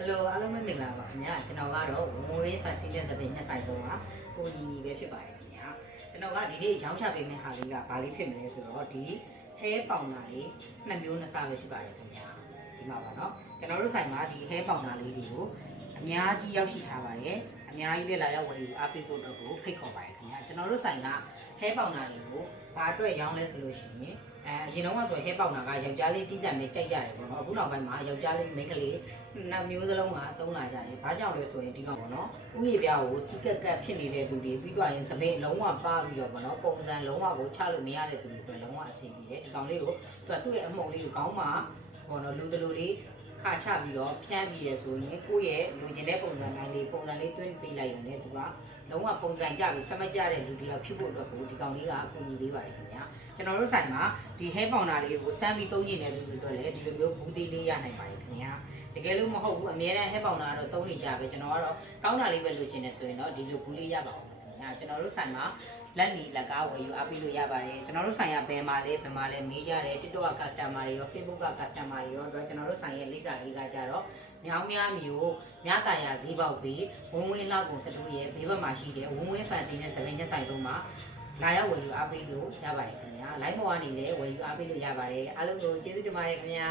Hello အားလုံးပဲမင်္ဂလာပါခင်ဗျာကျွန်တော်ကတော့ဝေးဖန်စီတဲ့စပင်းညက်ဆိုင်တော့ကိုကြီးပဲဖြစ်ပါတယ်ခင်ဗျာကျွန်တော်ကဒီနေ့ရောင်းချပေးမယ့်ဟာလေးကဘာလေးဖြစ်မလဲဆိုတော့ဒီ hair powder လေးနှစ်မျိုးနှစ်စားပဲရှိပါတယ်ခင်ဗျာဒီမှာပါနော်ကျွန်တော်တို့ဆိုင်မှာဒီ hair powder လေးတွေကိုအများကြီးရောက်ရှိထားပါတယ်အများကြီးလည်းလာရောက်ဝယ်ယူအားပေးဖို့အတွက်ကိုဖိတ်ခေါ်ပါတယ်ခင်ဗျာကျွန်တော်တို့ဆိုင်က hair powder တွေကိုဘာအတွက်ရောင်းလဲဆိုလို့ရှိရင်အရင်တော့ဆို hair powder ကယောက်ျားလေးတီးတန့်နဲ့ကြိုက်ကြတယ်ပေါ့နော်အခုနောက်ပိုင်းမှာယောက်ျားလေးမိန်းကလေးနှစ်မျိုးစလုံးကသုံးလာကြတယ်ဘာကြောင့်လဲဆိုရင်ဒီကောင်ပေါ့နော်ဥယျာဉ်ပြားကိုစီကက်ကက်ဖြစ်နေတဲ့သူတွေပြီးတော့ရင်စပင်းလုံးဝပါပြီးတော့ပေါ့နော်ပုံစံလုံးဝကိုချလို့မရတဲ့သူတွေပဲလုံးဝအဆင်ပြေတယ်ဒီကောင်လေးကိုသူ့ရဲ့အမှုံလေးကိုခေါင်းမှာပေါ့နော်လူတလူလေးခါချပြီးတော့ဖြန်းပြီးရဆိုရင်ကိုယ့်ရဲ့လူကျင်တဲ့ပုံစံတိုင်းလေးပုံစံလေးတွင်းပေးလိုက်ရုံနဲ့သူကလုံးဝပုံစံကြပြီးစမကြတဲ့လူတယောက်ဖြစ်ဖို့အတွက်ကိုဒီကောင်လေးကအကူအညီပေးပါတယ်ခင်ဗျာကျွန်တော်တို့ဆိုင်မှာဒီ hair powder လေးကိုစမ်းပြီးသုံးနေတဲ့လူတွေအတွက်လည်းဒီလိုမျိုးဘူးသေးလေးရနိုင်ပါတယ်ခင်ဗျာတကယ်လို့မဟုတ်ဘူးအများနဲ့ hair powder ကတော့သုံးနေကြပဲကျွန်တော်ကတော့ကောင်းတာလေးပဲလိုချင်တယ်ဆိုရင်တော့ဒီလိုဘူးလေးရပါအောင်ခင်ဗျာကျွန်တော်တို့ဆိုင်မှာလက်နီလက်ကားဝယ်ယူအားပေးလို့ရပါတယ်ကျွန်တော်တို့ဆိုင်ကဘယ်မှာလဲမေးကြတယ် TikTok က customer တွေရော Facebook က customer တွေရောတော့ကျွန်တော်တို့ဆိုင်ရဲ့လိပ်စာလေးကကြတော့မြောင်းများမျိုးမြတာယာဈေးပေါက်ပြီးဝင်းဝင်းလောက်ကုန်စတူရဲ့ဘေးဘက်မှာရှိတဲ့ဝင်းဝင်းဖန်စီနဲ့စပင်းညက်ဆိုင်တို့မှာလာရောက်ဝယ်ယူအားပေးလို့ရပါတယ်ခင်ဗျာ live ပေါ်ကနေလည်းဝယ်ယူအားပေးလို့ရပါတယ်အားလုံးကိုကျေးဇူးတင်ပါတယ်ခင်ဗျာ